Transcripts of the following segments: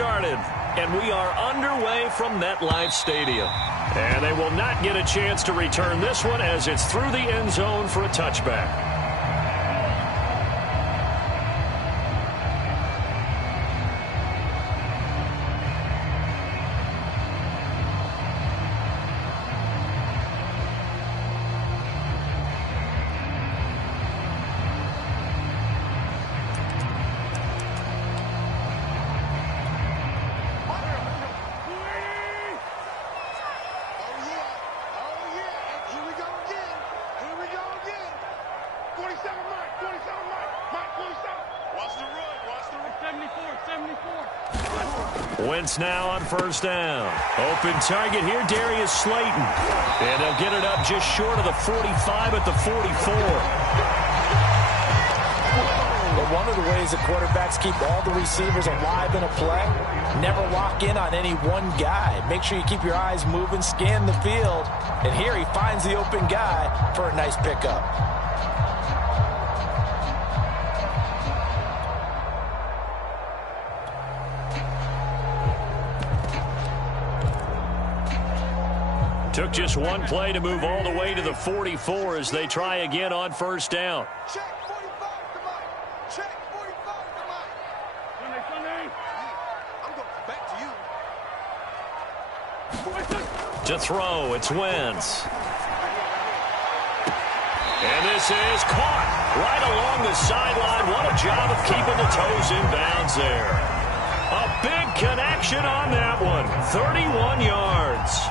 started, and we are underway from MetLife Stadium. And they will not get a chance to return this one as it's through the end zone for a touchback. Wentz now on first down. Open target here, Darius Slayton. And they'll get it up just short of the 45 at the 44. But one of the ways that quarterbacks keep all the receivers alive in a play, never lock in on any one guy. Make sure you keep your eyes moving, scan the field. And here he finds the open guy for a nice pickup. Took just one play to move all the way to the 44 as they try again on first down. Check 45 to Mike. Check 45 to Mike. Sunday. I'm going back to you. To throw, it's Wentz. And this is caught right along the sideline. What a job of keeping the toes in bounds there. A big connection on that one. 31 yards.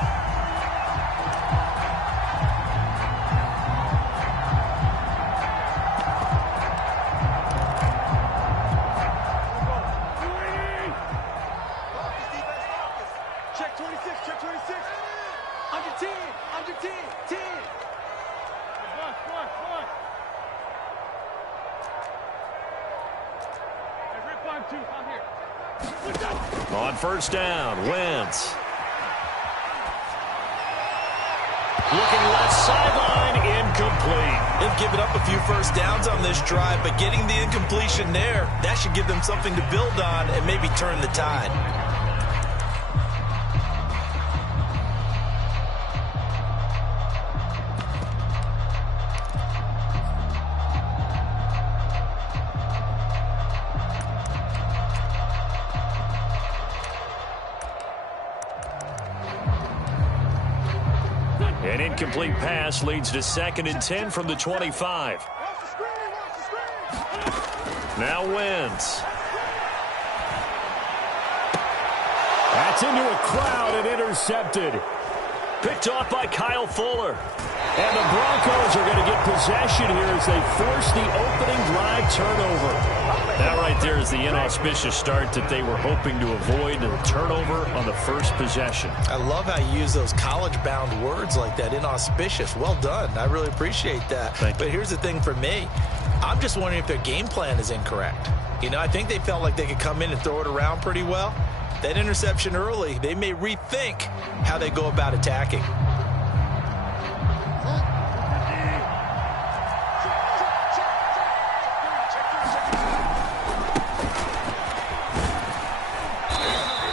On first down, Wentz. Looking left sideline, incomplete. They've given up a few first downs on this drive, but getting the incompletion there, that should give them something to build on and maybe turn the tide. An incomplete pass leads to 2nd and 10 from the 25. Now Wentz. That's into a crowd and intercepted. Picked off by Kyle Fuller. And the Broncos are going to get possession here as they force the opening drive turnover. That right there is the inauspicious start that they were hoping to avoid, and the turnover on the first possession. I love how you use those college-bound words like that, inauspicious. Well done. I really appreciate that. But here's the thing for me. I'm just wondering if their game plan is incorrect. You know, I think they felt like they could come in and throw it around pretty well. That interception early, they may rethink how they go about attacking.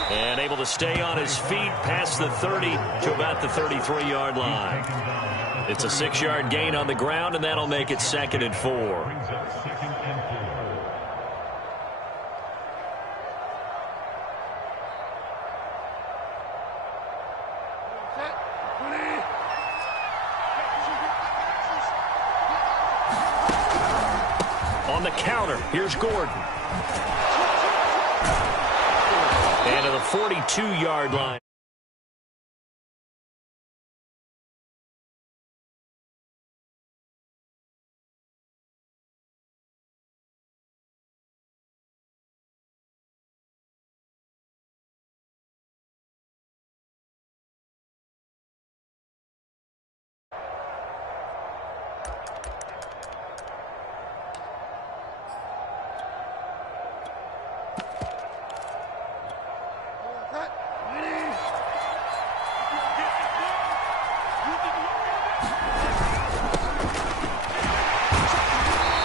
And able to stay on his feet past the 30 to about the 33-yard line. It's a 6-yard gain on the ground, and that'll make it 2nd and 4. On the counter, here's Gordon. And to the 42-yard line.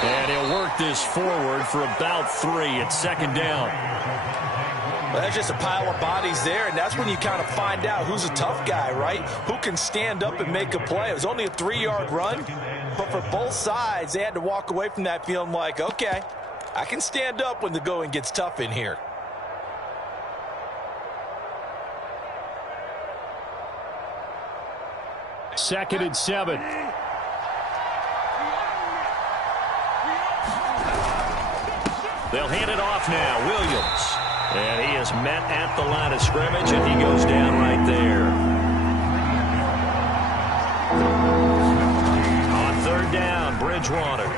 And he'll work this forward for about 3 at 2nd down. Well, that's just a pile of bodies there, and that's when you kind of find out who's a tough guy, right? Who can stand up and make a play. It was only a 3-yard run, but for both sides, they had to walk away from that feeling like, okay, I can stand up when the going gets tough in here. Second and 7. They'll hand it off now. Williams. And he is met at the line of scrimmage, and he goes down right there. On third down, Bridgewater.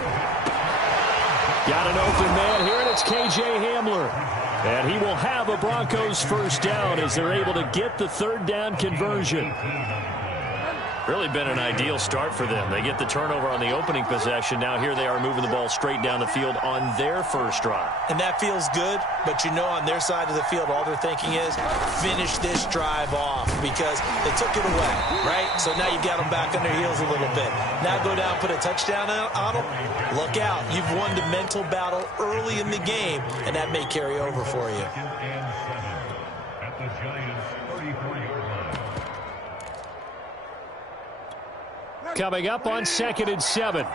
Got an open man here, and it's K.J. Hamler. And he will have a Broncos first down as they're able to get the third down conversion. Really been an ideal start for them. They get the turnover on the opening possession. Now here they are moving the ball straight down the field on their first drive. And that feels good, but you know on their side of the field, all they're thinking is finish this drive off because they took it away, right? So now you've got them back on their heels a little bit. Now go down, put a touchdown on them. Look out. You've won the mental battle early in the game, and that may carry over for you. Coming up on second and 7. Now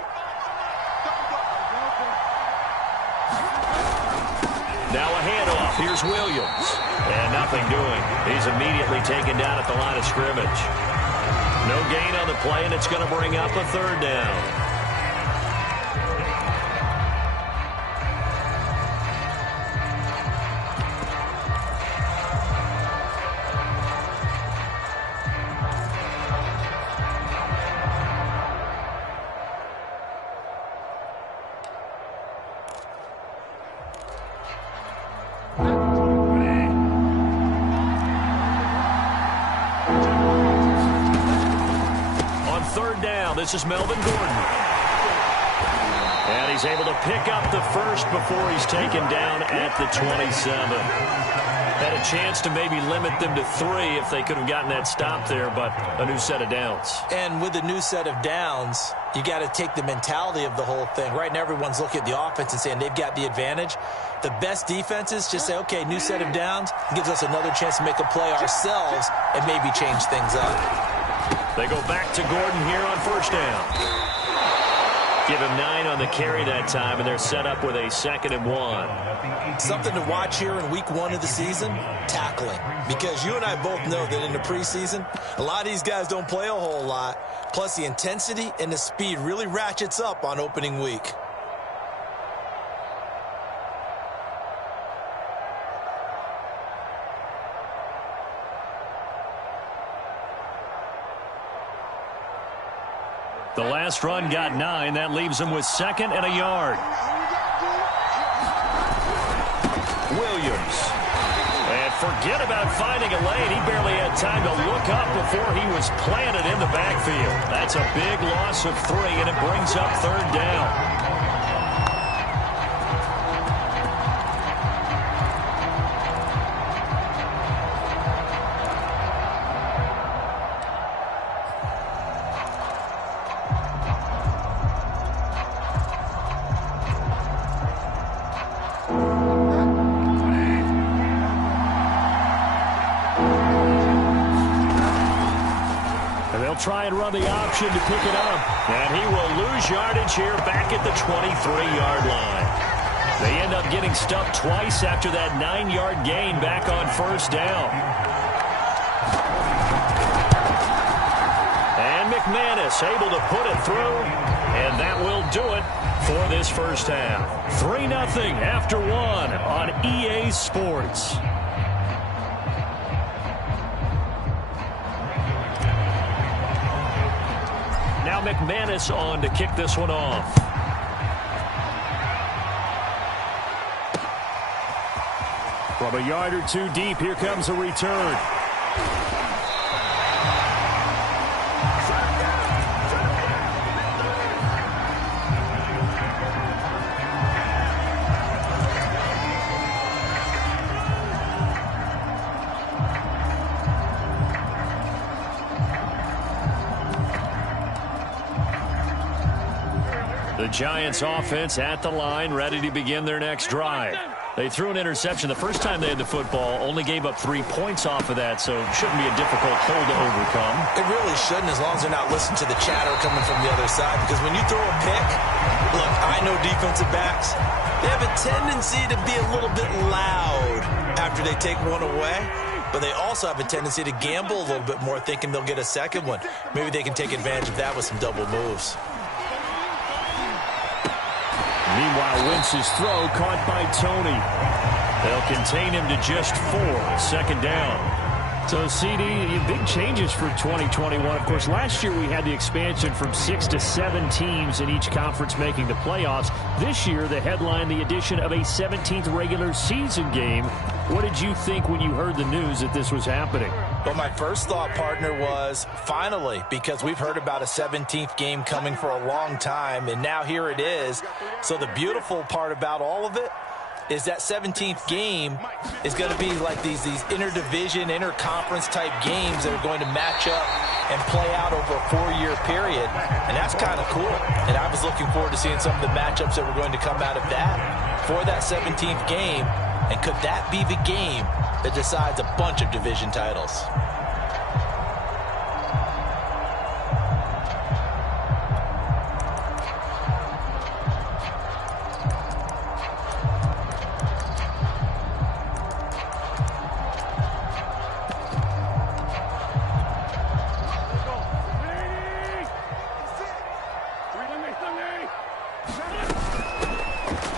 a handoff. Here's Williams. And nothing doing. He's immediately taken down at the line of scrimmage. No gain on the play, and it's going to bring up a third down. This is Melvin Gordon. And he's able to pick up the first before he's taken down at the 27. Had a chance to maybe limit them to 3 if they could have gotten that stop there, but a new set of downs. And with a new set of downs, you got to take the mentality of the whole thing. Right now, everyone's looking at the offense and saying they've got the advantage. The best defenses just say, okay, new set of downs gives us another chance to make a play ourselves and maybe change things up. They go back to Gordon here on first down. Give him 9 on the carry that time, and they're set up with a 2nd and 1. Something to watch here in week 1 of the season, tackling. Because you and I both know that in the preseason, a lot of these guys don't play a whole lot. Plus, the intensity and the speed really ratchets up on opening week. The last run got 9. That leaves him with 2nd and a yard. Williams. And forget about finding a lane. He barely had time to look up before he was planted in the backfield. That's a big loss of 3, and it brings up third down. Try and run the option to pick it up. And he will lose yardage here back at the 23-yard line. They end up getting stuffed twice after that 9-yard gain back on first down. And McManus able to put it through. And that will do it for this first half. 3-0 after 1 on EA Sports. Now McManus on to kick this one off. From a yard or 2 deep, here comes a return. The Giants offense at the line, ready to begin their next drive. They threw an interception the first time they had the football, only gave up 3 points off of that, so it shouldn't be a difficult hole to overcome. It really shouldn't, as long as they're not listening to the chatter coming from the other side, because when you throw a pick, look, I know defensive backs, they have a tendency to be a little bit loud after they take one away, but they also have a tendency to gamble a little bit more, thinking they'll get a second one. Maybe they can take advantage of that with some double moves. Meanwhile, Wentz's throw caught by Tony. They'll contain him to just 4. Second down. So, CD, big changes for 2021. Of course, last year we had the expansion from 6 to 7 teams in each conference making the playoffs. This year, the headline, the addition of a 17th regular season game. What did you think when you heard the news that this was happening? Well, my first thought, partner, was finally, because we've heard about a 17th game coming for a long time, and now here it is. So the beautiful part about all of it is that 17th game is going to be like these interdivision, interconference type games that are going to match up and play out over a 4-year period. And that's kind of cool. And I was looking forward to seeing some of the matchups that were going to come out of that for that 17th game. And could that be the game that decides a bunch of division titles?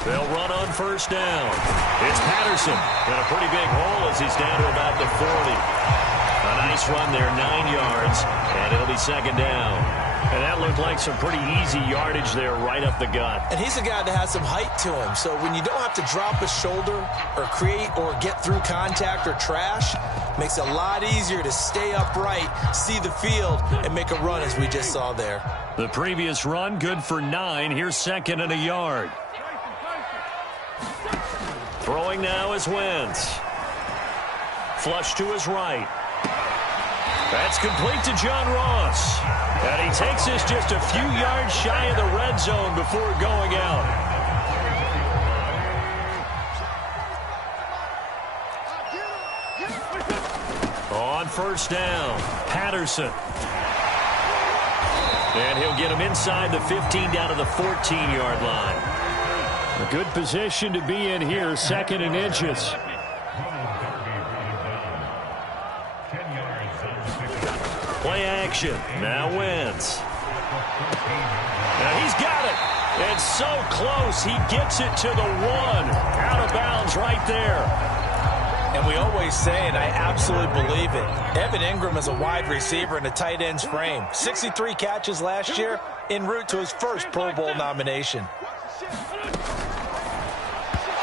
They'll run on first down. It's Patterson in a pretty big hole as he's down to about the 40. A nice run there, 9 yards, and it'll be second down. And that looked like some pretty easy yardage there right up the gut. And he's a guy that has some height to him, so when you don't have to drop a shoulder or create or get through contact or trash, makes it a lot easier to stay upright, see the field, and make a run as we just saw there. The previous run, good for 9. Here's second and a yard. Throwing now is Wentz. Flush to his right. That's complete to John Ross. And he takes us just a few yards shy of the red zone before going out. On first down, Patterson. And he'll get him inside the 15 down to the 14-yard line. A good position to be in here, second and inches. Play action. Now Wentz. Now he's got it. And so close. He gets it to the 1. Out of bounds right there. And we always say, and I absolutely believe it, Evan Ingram is a wide receiver in a tight end's frame. 63 catches last year, en route to his first Pro Bowl nomination.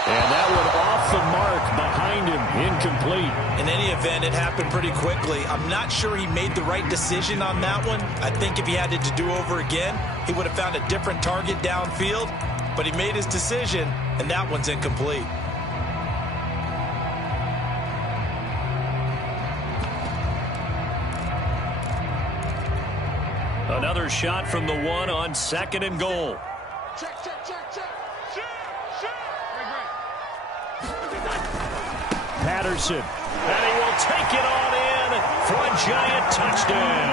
And that one off the mark behind him, incomplete. In any event, it happened pretty quickly. I'm not sure he made the right decision on that one. I think if he had it to do over again, he would have found a different target downfield. But he made his decision, and that one's incomplete. Another shot from the 1 on second and goal. Check. Patterson, and he will take it on in for a giant touchdown.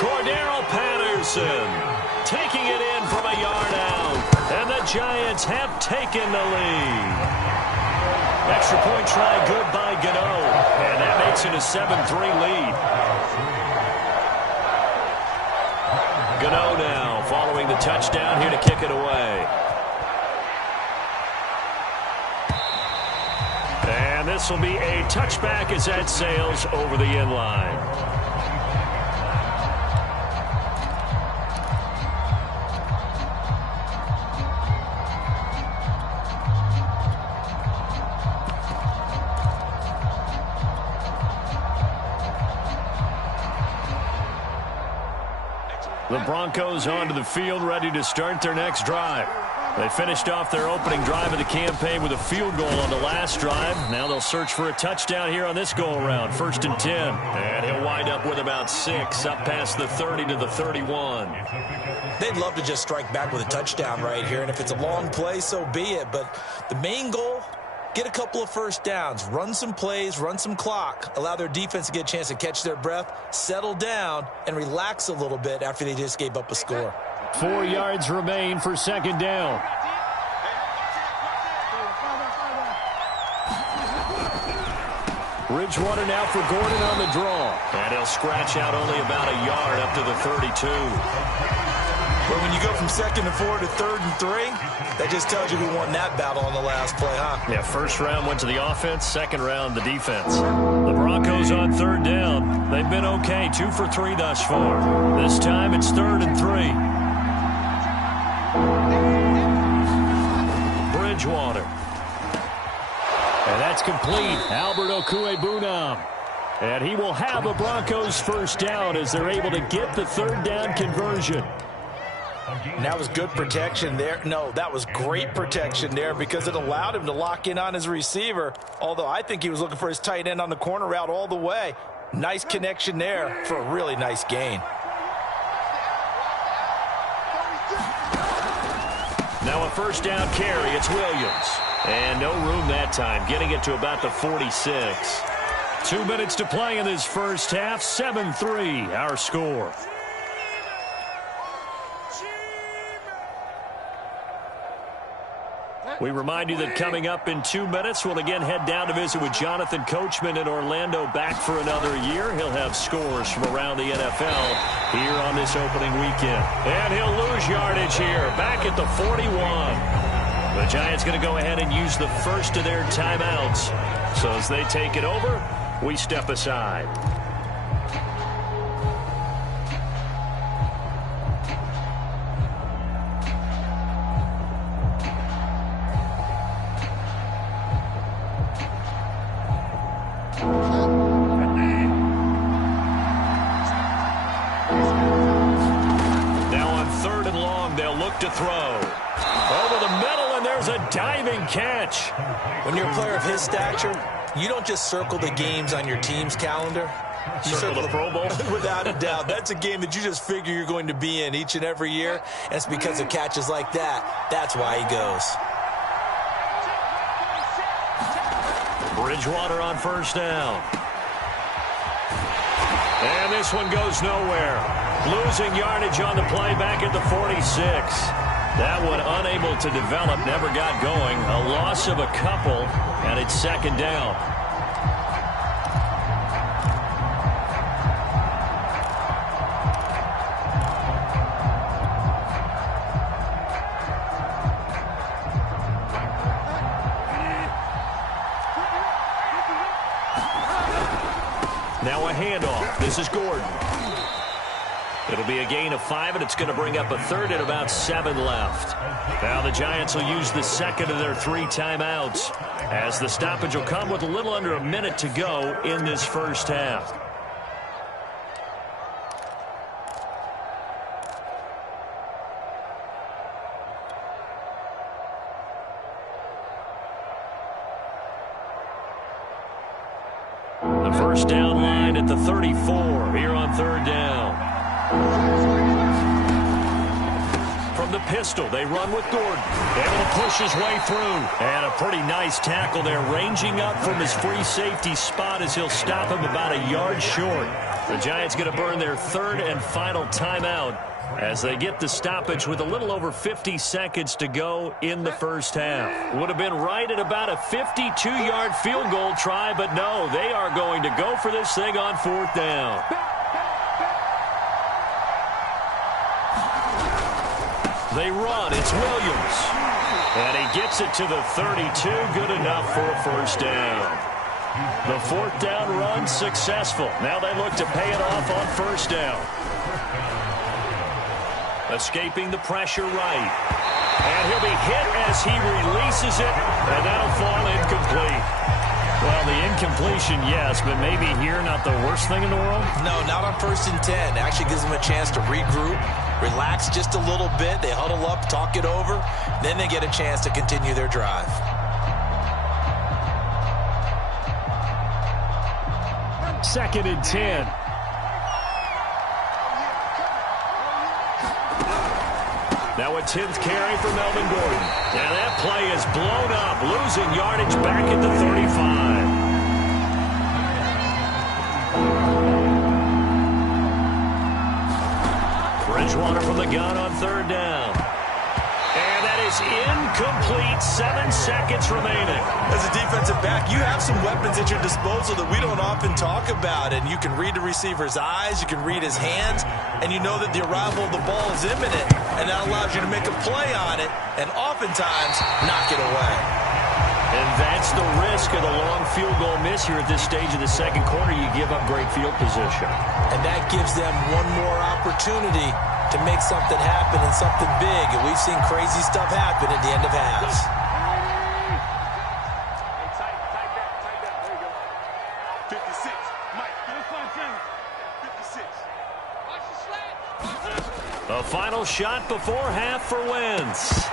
Cordero Patterson taking it in from a yard out, and the Giants have taken the lead. Extra point try good by Gano, and that makes it a 7-3 lead. Gano now following the touchdown here to kick it away. And this will be a touchback as that sails over the end line. The Broncos onto the field, ready to start their next drive. They finished off their opening drive of the campaign with a field goal on the last drive. Now they'll search for a touchdown here on this go-around. 1st and 10. And he'll wind up with about 6, up past the 30 to the 31. They'd love to just strike back with a touchdown right here, and if it's a long play, so be it. But the main goal, get a couple of first downs, run some plays, run some clock, allow their defense to get a chance to catch their breath, settle down, and relax a little bit after they just gave up a score. 4 yards remain for 2nd down. Bridgewater now for Gordon on the draw. And he'll scratch out only about a yard up to the 32. But when you go from 2nd and 4 to 3rd and 3, that just tells you who won that battle on the last play, huh? Yeah, first round went to the offense, second round the defense. The Broncos on 3rd down. They've been okay, 2 for 3 thus far. This time it's 3rd and 3. Bridgewater. And that's complete. Albert Okwuegbunam. And he will have a Broncos first down as they're able to get the 3rd down conversion. And that was good protection there. No, that was great protection there because it allowed him to lock in on his receiver. Although I think he was looking for his tight end on the corner route all the way. Nice connection there for a really nice gain. Now a first down carry. It's Williams. And no room that time, getting it to about the 46. 2 minutes to play in this first half. 7-3, our score. We remind you that coming up in 2 minutes, we'll again head down to visit with Jonathan Coachman in Orlando, back for another year. He'll have scores from around the NFL here on this opening weekend. And he'll lose yardage here, back at the 41. The Giants going to go ahead and use the first of their timeouts. So as they take it over, we step aside. To throw over the middle, and there's a diving catch. When you're a player of his stature, you don't just circle the games on your team's calendar. You circle the Pro Bowl. Without a doubt. That's a game that you just figure you're going to be in each and every year, and it's because of catches like that. That's why he goes. Bridgewater on first down. And this one goes nowhere. Losing yardage on the play back at the 46. That one unable to develop, never got going. A loss of a couple, and it's 2nd down. Now a handoff. This is Gordon. It'll be a gain of 5, and it's going to bring up a 3rd and about 7 left. Now the Giants will use the second of their 3 timeouts, as the stoppage will come with a little under a minute to go in this first half. The first down line at the 34 here on 3rd down. From the pistol, they run with Gordon. Able to push his way through. And a pretty nice tackle there, ranging up from his free safety spot as he'll stop him about a yard short. The Giants going to burn their 3rd and final timeout as they get the stoppage with a little over 50 seconds to go in the first half. Would have been right at about a 52-yard field goal try, but no, they are going to go for this thing on 4th down. They run. It's Williams. And he gets it to the 32. Good enough for a first down. The 4th down run successful. Now they look to pay it off on first down. Escaping the pressure right. And he'll be hit as he releases it. And that'll fall incomplete. Well, the incompletion, yes, but maybe here not the worst thing in the world? No, not on 1st and 10. Actually gives him a chance to regroup, relax just a little bit. They huddle up, talk it over. Then they get a chance to continue their drive. Second and 10. Now a 10th carry for Melvin Gordon. And that play is blown up, losing yardage back at the 35. Bridgewater from the gun on third down. And that is incomplete. 7 seconds remaining. As a defensive back, you have some weapons at your disposal that we don't often talk about. And you can read the receiver's eyes, you can read his hands, and you know that the arrival of the ball is imminent. And that allows you to make a play on it and oftentimes knock it away. And that's the risk of the long field goal miss here at this stage of the second quarter. You give up great field position. And that gives them one more opportunity to make something happen and something big. And we've seen crazy stuff happen at the end of halves. Tight that. There you go. 56. Mike, get us on, James. 56. Watch the slant. A final shot before half for Wentz.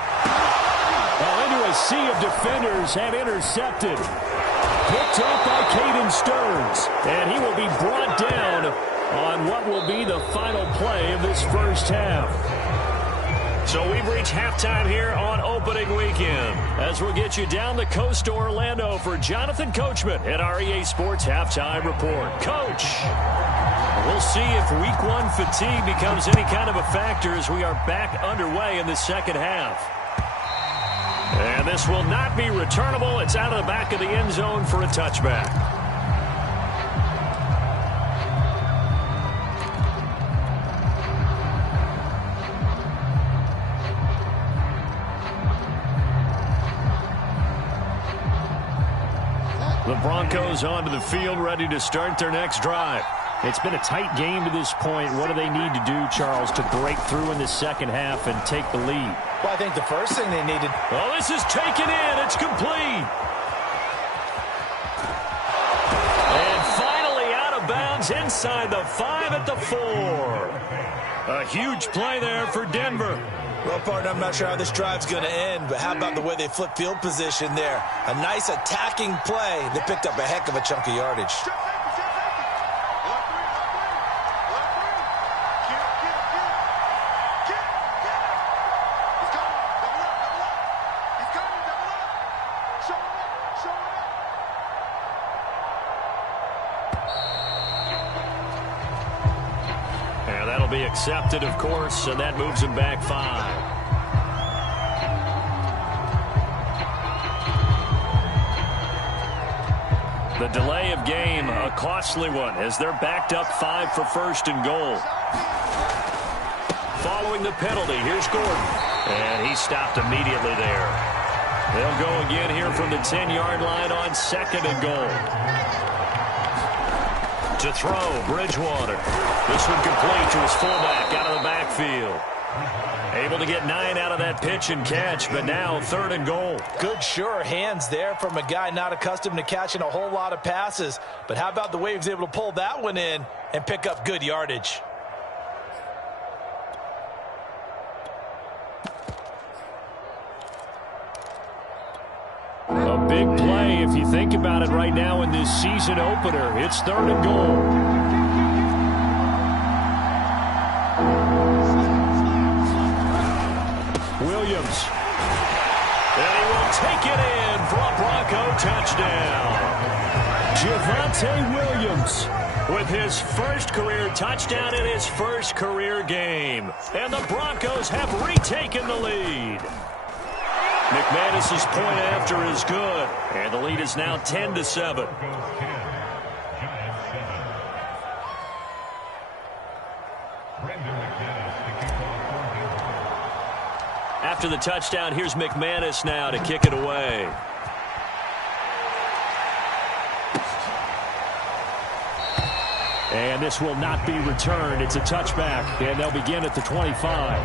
Well, into a sea of defenders and intercepted. Picked up by Caden Stearns. And he will be brought down on what will be the final play of this first half. So we've reached halftime here on opening weekend. As we'll get you down the coast to Orlando for Jonathan Coachman at our EA Sports Halftime Report. Coach, we'll see if week 1 fatigue becomes any kind of a factor as we are back underway in the second half. And this will not be returnable. It's out of the back of the end zone for a touchback. The Broncos onto the field, ready to start their next drive. It's been a tight game to this point. What do they need to do, Charles, to break through in the second half and take the lead? Well, I think the first thing they needed... Oh, this is taken in. It's complete. And finally out of bounds inside the 5 at the 4. A huge play there for Denver. Well, partner, I'm not sure how this drive's going to end, but how about the way they flip field position there? A nice attacking play that picked up a heck of a chunk of yardage. And that'll be accepted, of course, and that moves him back 5. The delay of game, a costly one, as they're backed up 5 for first and goal. Following the penalty, here's Gordon. And he stopped immediately there. They'll go again here from the 10-yard line on second and goal. To throw, Bridgewater. This one complete to his fullback out of the backfield. Able to get 9 out of that pitch and catch, but now third and goal. Good, sure hands there from a guy not accustomed to catching a whole lot of passes. But how about the way he was able to pull that one in and pick up good yardage? A big play if you think about it right now in this season opener. It's third and goal. Williams. And he will take it in for a Bronco touchdown. Javonte Williams with his first career touchdown in his first career game. And the Broncos have retaken the lead. McManus's point after is good. And the lead is now 10-7. After the touchdown, here's McManus now to kick it away. And this will not be returned. It's a touchback, and they'll begin at the 25.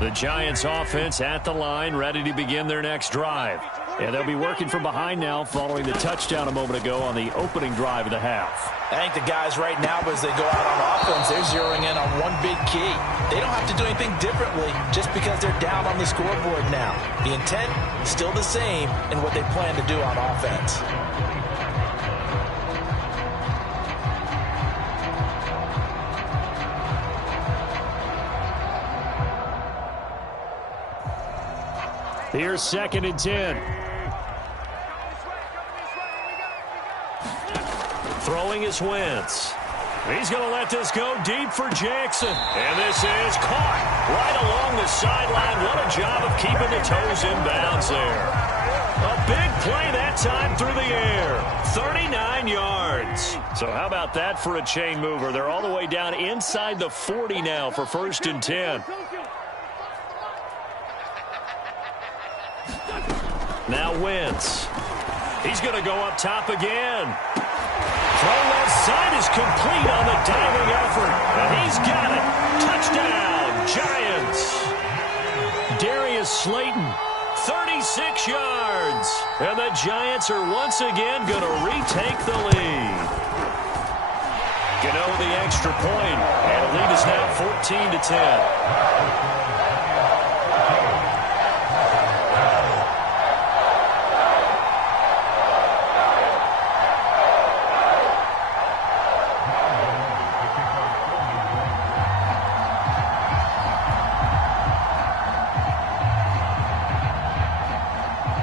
The Giants offense at the line, ready to begin their next drive. And they'll be working from behind now following the touchdown a moment ago on the opening drive of the half. I think the guys right now, as they go out on offense, they're zeroing in on one big key. They don't have to do anything differently just because they're down on the scoreboard now. The intent, still the same in what they plan to do on offense. Here's 2nd and 10. Throwing is Wentz. He's going to let this go deep for Jackson. And this is caught right along the sideline. What a job of keeping the toes in bounds there. A big play that time through the air. 39 yards. So how about that for a chain mover? They're all the way down inside the 40 now for 1st and 10. Now Wentz. He's going to go up top again. Throw left side is complete on the diving effort. And he's got it. Touchdown, Giants. Darius Slayton, 36 yards. And the Giants are once again going to retake the lead. Gano the extra point. And the lead is now 14-10.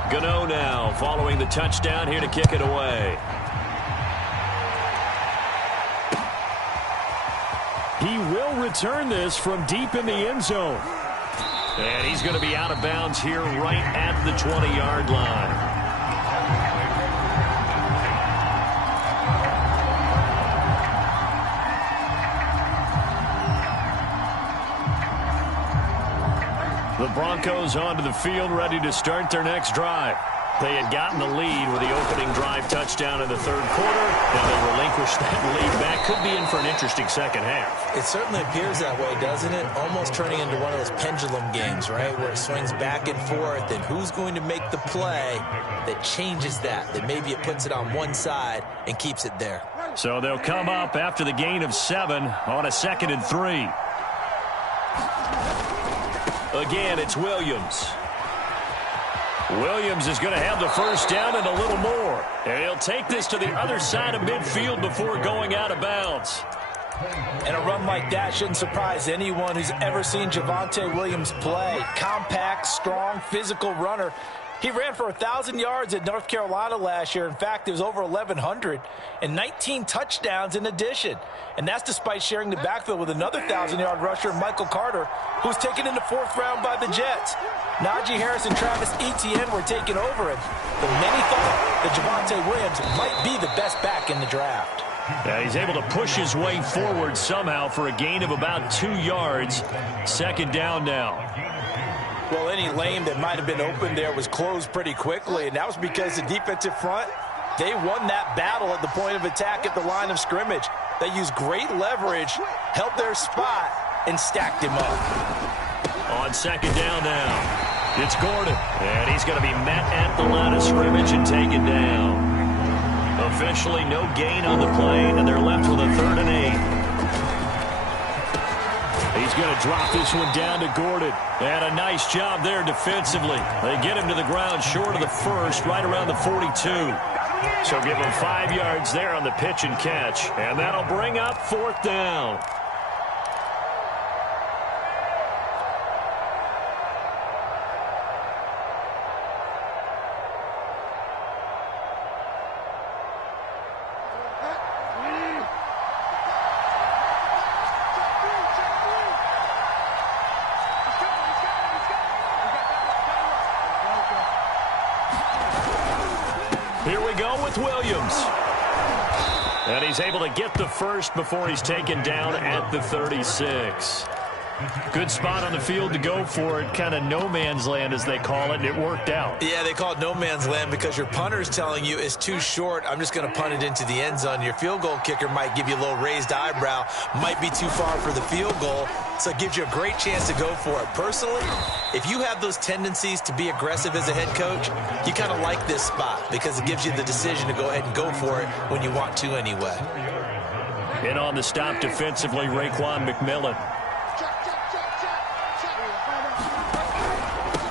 Gano now following the touchdown here to kick it away. He will return this from deep in the end zone. And he's going to be out of bounds here right at the 20-yard line. The Broncos onto the field, ready to start their next drive. They had gotten the lead with the opening drive touchdown in the 3rd quarter. Now they relinquish that lead back. Could be in for an interesting second half. It certainly appears that way, doesn't it? Almost turning into one of those pendulum games, right? Where it swings back and forth, and who's going to make the play that changes that maybe it puts it on one side and keeps it there. So they'll come up after the gain of 7 on a 2nd and 3. Again, it's Williams. Williams is going to have the first down and a little more. And he'll take this to the other side of midfield before going out of bounds. And a run like that shouldn't surprise anyone who's ever seen Javonte Williams play. Compact, strong, physical runner. He ran for 1,000 yards at North Carolina last year. In fact, it was over 1,100 and 19 touchdowns in addition. And that's despite sharing the backfield with another 1,000-yard rusher, Michael Carter, who was taken in the 4th round by the Jets. Najee Harris and Travis Etienne were taken over him. But many thought that Javonte Williams might be the best back in the draft. Yeah, he's able to push his way forward somehow for a gain of about 2 yards. 2nd down now. Well, any lane that might have been open there was closed pretty quickly, and that was because the defensive front, they won that battle at the point of attack at the line of scrimmage. They used great leverage, held their spot, and stacked him up. On 2nd down now, it's Gordon, and he's going to be met at the line of scrimmage and taken down. Officially no gain on the play, and they're left with a 3rd and 8. He's going to drop this one down to Gordon. And a nice job there defensively. They get him to the ground short of the 1st, right around the 42. So give him 5 yards there on the pitch and catch. And that'll bring up 4th down. Here we go with Williams. And he's able to get the first before he's taken down at the 36. Good spot on the field to go for it. Kind of no man's land, as they call it, and it worked out. Yeah, they call it no man's land because your punter is telling you it's too short. I'm just going to punt it into the end zone. Your field goal kicker might give you a little raised eyebrow, might be too far for the field goal, so it gives you a great chance to go for it. Personally, if you have those tendencies to be aggressive as a head coach, you kind of like this spot because it gives you the decision to go ahead and go for it when you want to anyway. And on the stop defensively, Raekwon McMillan.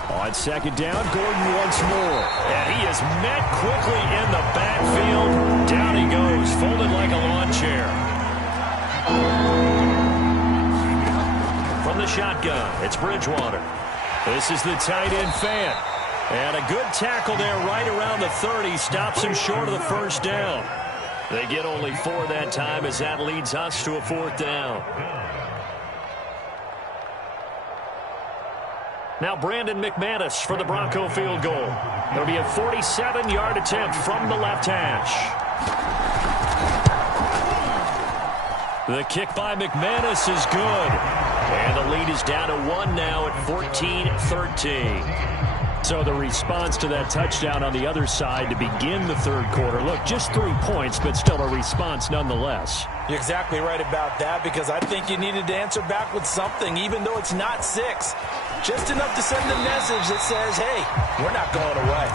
On second down, Gordon once more. And he is met quickly in the backfield. Down he goes, folded like a lawn chair. From the shotgun, it's Bridgewater. This is the tight end fan. And a good tackle there right around the 30. Stops him short of the first down. They get only 4 that time as that leads us to a 4th down. Now Brandon McManus for the Bronco field goal. There'll be a 47-yard attempt from the left hash. The kick by McManus is good. And the lead is down to 1 now at 14-13. So the response to that touchdown on the other side to begin the third quarter. Look, just 3 points, but still a response nonetheless. You're exactly right about that because I think you needed to answer back with something, even though it's not 6. Just enough to send a message that says, hey, we're not going away.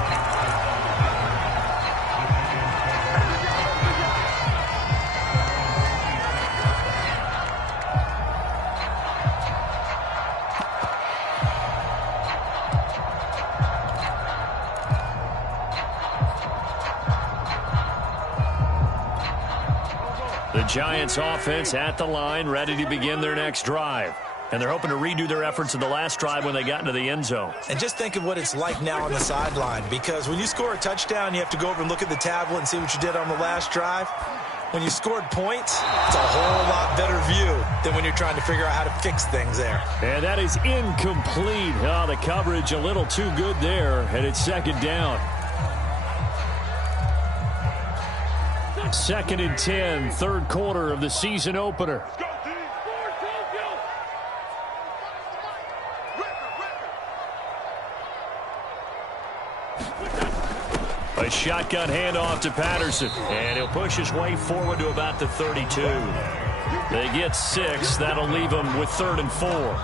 The Giants offense at the line, ready to begin their next drive. And they're hoping to redo their efforts in the last drive when they got into the end zone. And just think of what it's like now on the sideline, because when you score a touchdown, you have to go over and look at the tablet and see what you did on the last drive. When you scored points, it's a whole lot better view than when you're trying to figure out how to fix things there. And that is incomplete. Oh, the coverage a little too good there, and it's second down. 2nd and 10, third quarter of the season opener. A shotgun handoff to Patterson, and he'll push his way forward to about the 32. They get 6. That'll leave them with 3rd and 4.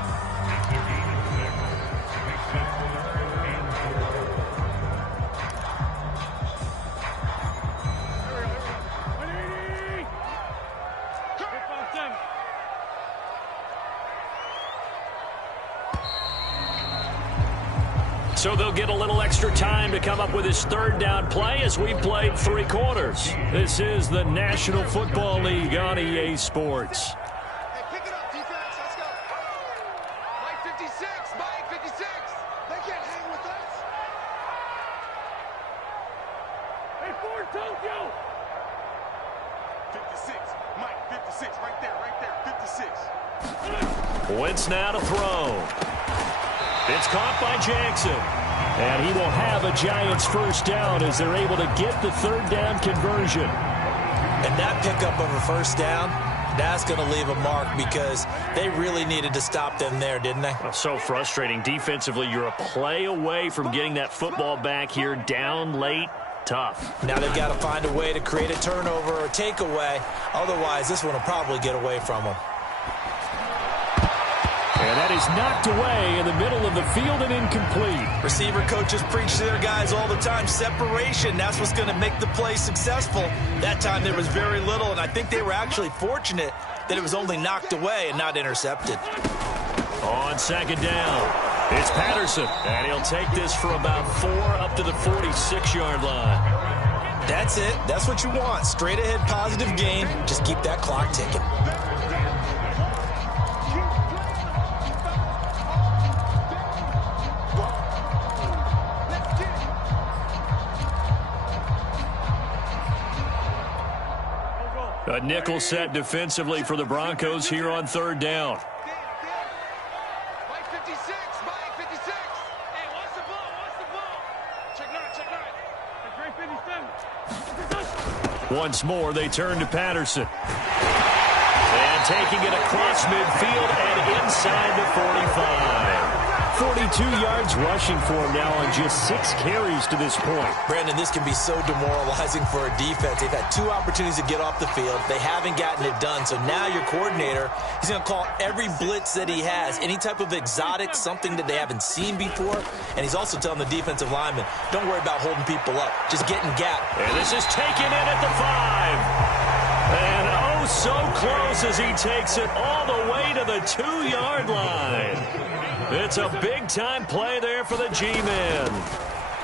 So they'll get a little extra time to come up with his 3rd down play as we've played 3 quarters. This is the National Football League on EA Sports. Hey, pick it up, defense. Let's go. Mike 56. Mike 56. They can't hang with us. Hey, Ford, Tokyo. 56. Mike 56. Right there. 56. Wentz now to throw. It's caught by Jackson. And he will have a Giants 1st down as they're able to get the 3rd down conversion. And that pickup of a 1st down, that's going to leave a mark because they really needed to stop them there, didn't they? Oh, so frustrating. Defensively, you're a play away from getting that football back here down late. Tough. Now they've got to find a way to create a turnover or a takeaway. Otherwise, this one will probably get away from them. And that is knocked away in the middle of the field and incomplete. Receiver coaches preach to their guys all the time. Separation, that's what's going to make the play successful. That time there was very little, and I think they were actually fortunate that it was only knocked away and not intercepted. On 2nd down, it's Patterson. And he'll take this for about 4 up to the 46-yard line. That's it. That's what you want. Straight ahead positive gain. Just keep that clock ticking. A nickel set defensively for the Broncos here on 3rd down. Mike 56. Mike 56. Hey, watch the ball. Watch the ball. Check 9. Check 9. Hey, Great 57. Once more, they turn to Patterson. And And taking it across midfield and inside the 45. 42 yards rushing for him now on just 6 carries to this point. Brandon, this can be so demoralizing for a defense. They've had 2 opportunities to get off the field. They haven't gotten it done. So now your coordinator, he's going to call every blitz that he has, any type of exotic, something that they haven't seen before. And he's also telling the defensive lineman, don't worry about holding people up. Just get in gap. And this is taken in at the 5. And oh, so close as he takes it all the way to the 2-yard line. It's a big-time play there for the G-men.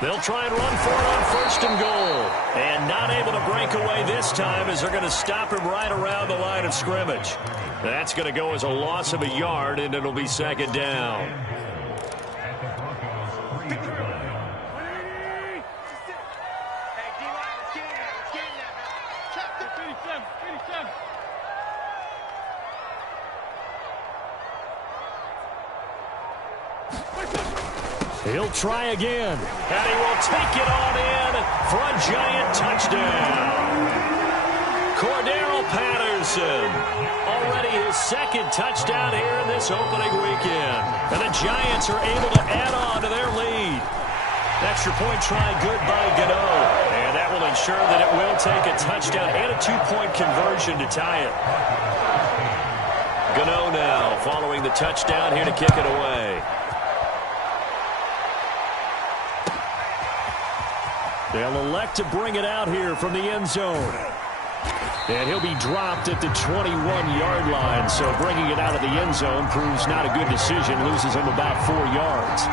They'll try and run for it on 1st and goal. And not able to break away this time as they're going to stop him right around the line of scrimmage. That's going to go as a loss of a yard, and it'll be 2nd down. He'll try again, and he will take it on in for a Giant touchdown. Cordero Patterson, already his 2nd touchdown here in this opening weekend. And the Giants are able to add on to their lead. Extra point try good by Gano, and that will ensure that it will take a touchdown and a 2-point conversion to tie it. Gano now following the touchdown here to kick it away. They'll elect to bring it out here from the end zone. And he'll be dropped at the 21-yard line. So bringing it out of the end zone proves not a good decision. Loses him about 4 yards.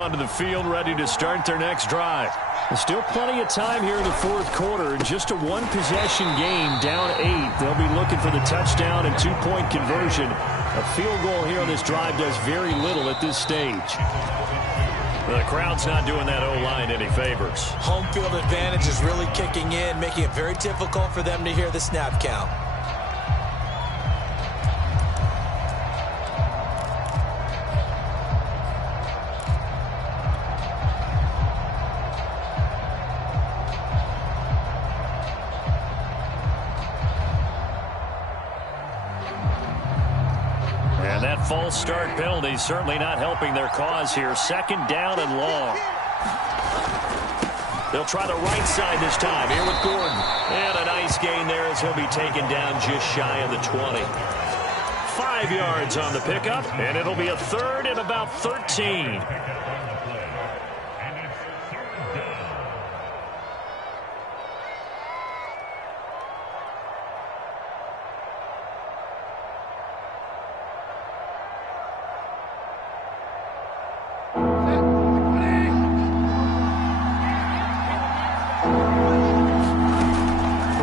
Onto the field, ready to start their next drive. There's still plenty of time here in the 4th quarter. And just a 1-possession game, down 8. They'll be looking for the touchdown and 2-point conversion. A field goal here on this drive does very little at this stage. The crowd's not doing that O-line any favors. Home field advantage is really kicking in, making it very difficult for them to hear the snap count. And that false start penalty certainly not helping their cause here. 2nd down and long. They'll try the right side this time here with Gordon. And a nice gain there as he'll be taken down just shy of the 20. 5 yards on the pickup, and it'll be a 3rd and about 13.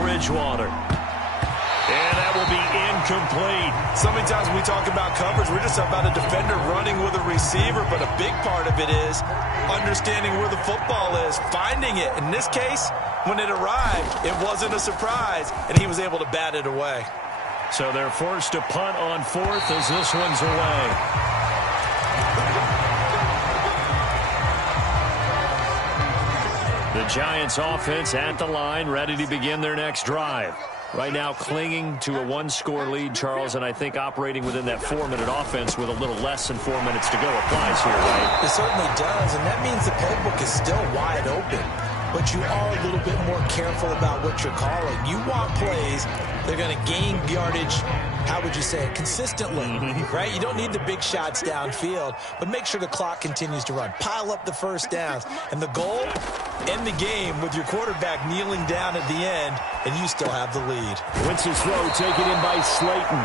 Bridgewater. And that will be incomplete. So many times when we talk about coverage, we're just about a defender running with a receiver, but a big part of it is understanding where the football is, finding it. In this case, when it arrived, it wasn't a surprise, and he was able to bat it away. So they're forced to punt on 4th as this one's away. The Giants offense at the line, ready to begin their next drive. Right now clinging to a 1-score lead, Charles, and I think operating within that 4-minute offense with a little less than 4 minutes to go applies here, right? It certainly does, and that means the playbook is still wide open. But you are a little bit more careful about what you're calling. You want plays that are going to gain yardage, how would you say it, consistently, right? You don't need the big shots downfield, but make sure the clock continues to run. Pile up the first downs. And the goal, end the game with your quarterback kneeling down at the end, and you still have the lead. Wentz's throw taken in by Slayton.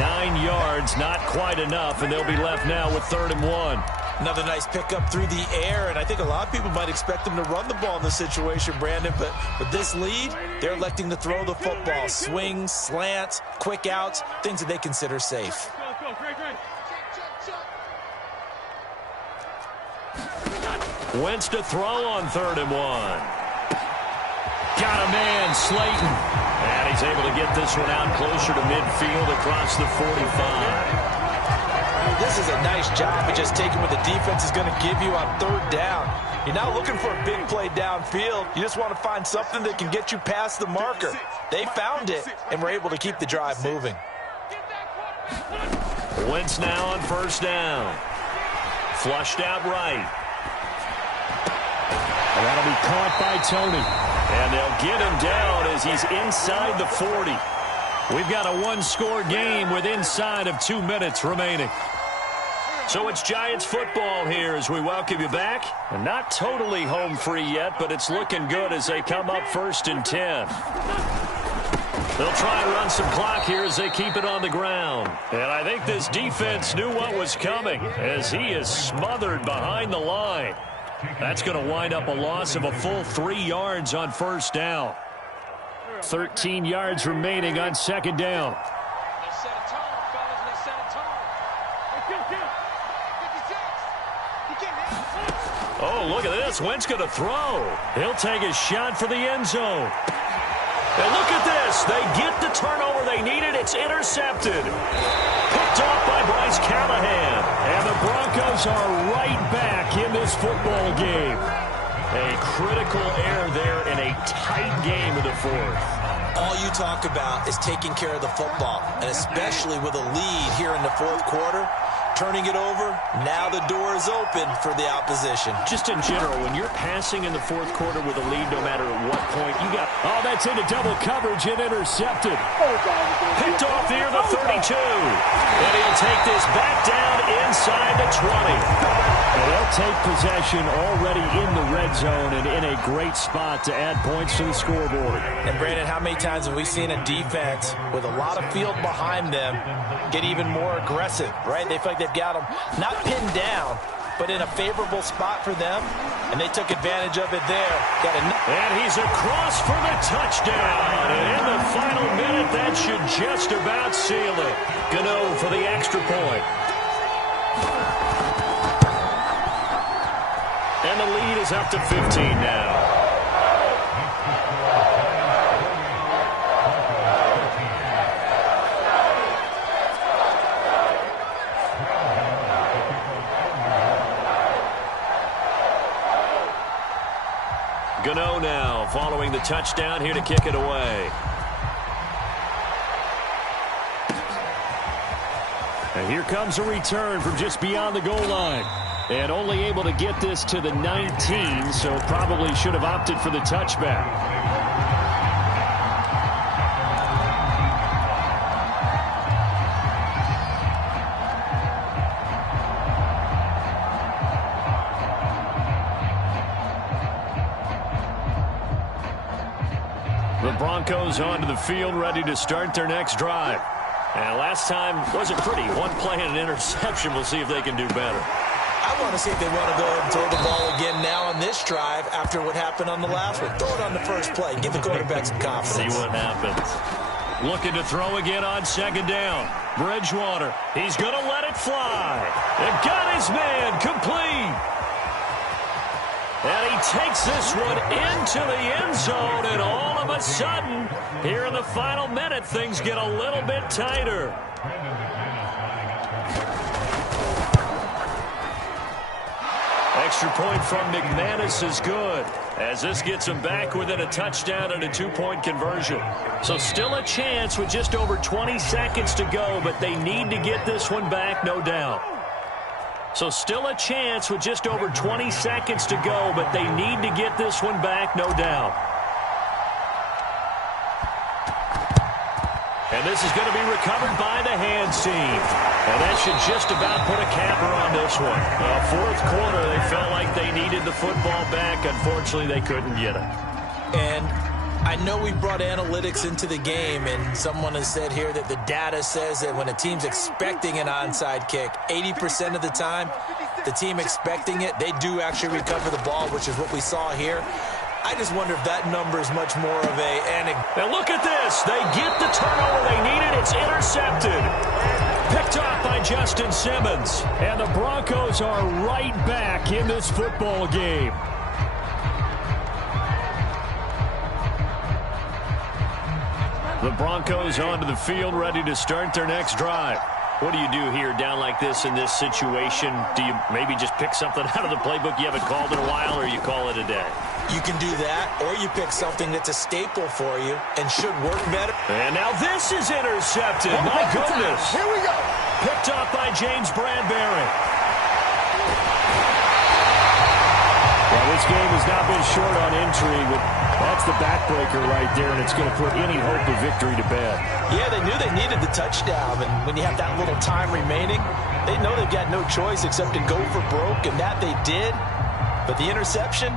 9 yards, not quite enough, and they'll be left now with 3rd and 1. Another nice pickup through the air, and I think a lot of people might expect them to run the ball in this situation, Brandon, but with this lead, they're electing to throw the football. Swings, slants, quick outs, things that they consider safe. Wentz to throw on 3rd and 1. Got a man, Slayton. And he's able to get this one out closer to midfield across the 45. This is a nice job of just taking what the defense is going to give you on third down. You're not looking for a big play downfield. You just want to find something that can get you past the marker. They found it and were able to keep the drive moving. Wentz now on first down. Flushed out right. And that'll be caught by Tony. And they'll get him down as he's inside the 40. We've got a one-score game with inside of 2 minutes remaining. So it's Giants football here as we welcome you back. And not totally home free yet, but it's looking good as they come up 1st and 10. They'll try and run some clock here as they keep it on the ground. And I think this defense knew what was coming as he is smothered behind the line. That's going to wind up a loss of a full 3 yards on first down. 13 yards remaining on second down. Let's set a tone, fellas. Let's set a tone. 56. Oh, look at this. Wentz going to throw. He'll take a shot for the end zone. And look at this. They get the turnover they needed. It's intercepted. Picked off by Bryce Callahan. And the Broncos are right back in this football game. A critical error there in a tight game of the fourth. All you talk about is taking care of the football, and especially with a lead here in the fourth quarter. Turning it over, now the door is open for the opposition. Just in general, when you're passing in the fourth quarter with a lead, no matter at what point, you got... Oh, that's into double coverage and intercepted. Picked off near the 32. And he'll take this back down inside the 20. And they'll take possession already in the red zone and in a great spot to add points to the scoreboard. And Brandon, how many times have we seen a defense with a lot of field behind them get even more aggressive, right? They feel like they've got them not pinned down, but in a favorable spot for them, and they took advantage of it there. And he's across for the touchdown. And in the final minute, that should just about seal it. Gano for the extra point. And the lead is up to 15 now. Gano now following the touchdown here to kick it away. And here comes a return from just beyond the goal line. And only able to get this to the 19, so probably should have opted for the touchback. The Broncos onto the field, ready to start their next drive. And last time wasn't pretty. One play and an interception. We'll see if they can do better. I want to see if they want to go and throw the ball again now on this drive after what happened on the last one. Throw it on the first play. Give the quarterback some confidence. See what happens. Looking to throw again on second down. Bridgewater. He's going to let it fly. And got his man complete. And he takes this one into the end zone, and all of a sudden, here in the final minute, things get a little bit tighter. Extra point from McManus is good, as this gets him back within a touchdown and a two-point conversion. So still a chance with just over 20 seconds to go, but they need to get this one back, no doubt. So still a chance with just over 20 seconds to go, but they need to get this one back, no doubt. And this is going to be recovered by the hand seam. And that should just about put a capper on this one. Fourth quarter, they felt like they needed the football back. Unfortunately, they couldn't get it. And I know we brought analytics into the game, and someone has said here that the data says that when a team's expecting an onside kick, 80% of the time, the team expecting it, they do actually recover the ball, which is what we saw here. I just wonder if that number is much more of a... Now look at this. They get the turnover they needed. It's intercepted. Picked off by Justin Simmons. And the Broncos are right back in this football game. The Broncos onto the field, ready to start their next drive. What do you do here down like this in this situation? Do you maybe just pick something out of the playbook you haven't called in a while, or you call it a day? You can do that, or you pick something that's a staple for you and should work better. And now this is intercepted. My goodness. Here we go. Picked off by James Bradbury. Well, this game has not been short on intrigue, but that's the backbreaker right there, and it's going to put any hope of victory to bed. Yeah, they knew they needed the touchdown, and when you have that little time remaining, they know they've got no choice except to go for broke, and that they did. But the interception,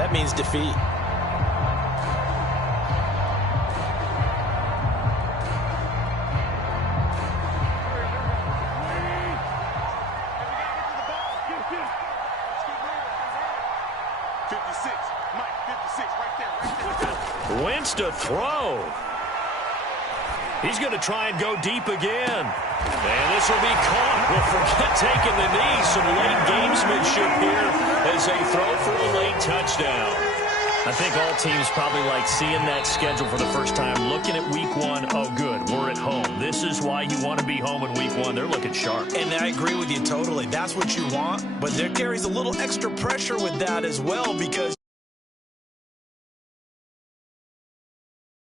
that means defeat. Wentz to throw. He's going to try and go deep again. And this will be caught. Well, forget taking the knee. Some late gamesmanship here as they throw for a late touchdown. I think all teams probably like seeing that schedule for the first time, looking at week one. Oh, good, we're at home. This is why you want to be home in week one. They're looking sharp. And I agree with you totally. That's what you want. But there carries a little extra pressure with that as well, because